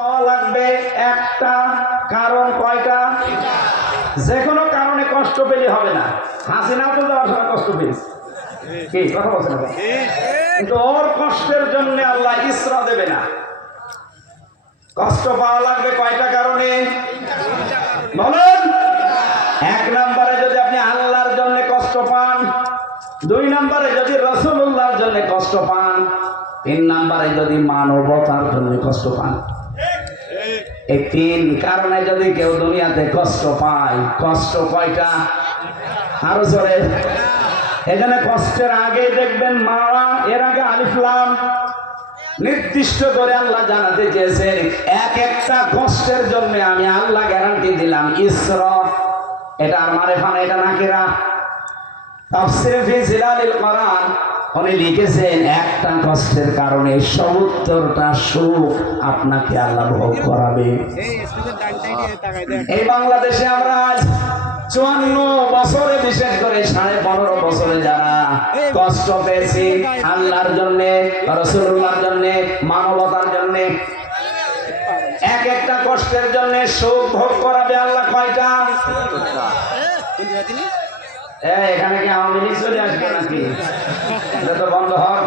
পাওয়া লাগবে একটা কারণ, কয়টা? যে কোনো কারণে কষ্ট পেলে হবে না। হাসিনাও তো যাওয়ার সময় কষ্ট পেয়েছে, কি কথা বলছেন? কিন্তু ওর কষ্টের জন্য আল্লাহ ইসরা দেবে না। কষ্ট পাওয়া লাগবে কয়টা কারণে বলেন? এক নম্বরে যদি আপনি আল্লাহর জন্য কষ্ট পান, দুই নম্বরে যদি রাসূলুল্লাহর জন্য কষ্ট পান, তিন নম্বরে যদি মানবতার জন্য কষ্ট পান। এই তিন কারণে যদি কেউ দুনিয়াতে কষ্ট পায়, কষ্ট কয়টা? আরো জোরে। এখানে কষ্টের আগে দেখবেন মারা, এর আগে আলিফ লাম নির্দিষ্ট করে আল্লাহ জানাতে চেয়েছেন এক একটা কষ্টের জন্য আমি আল্লাহ গ্যারান্টি দিলাম ইসরা। এটা আর মারেফা না, এটা নাকিরা। তাফসীরে ফি জিলালিল কোরআন উনি লিখেছেন একটা কষ্টের কারণে ৭০টা সুখ আপনাকে আল্লাহ ভোগ করাবে। এই বাংলাদেশে আমরা আজ ৫৪ বছরে, বিশেষ করে ১৫.৫ বছরে যারা কষ্ট পেয়েছি আল্লাহর জন্য, রাসূলুল্লাহর জন্য, মানবতার জন্য, এক একটা কষ্টের জন্য সুখ ভোগ করাবে আল্লাহ কয়টা? এখানে কি আওয়ামী লীগ চলে আসবে নাকি? এটা তো বন্ধ হওয়ার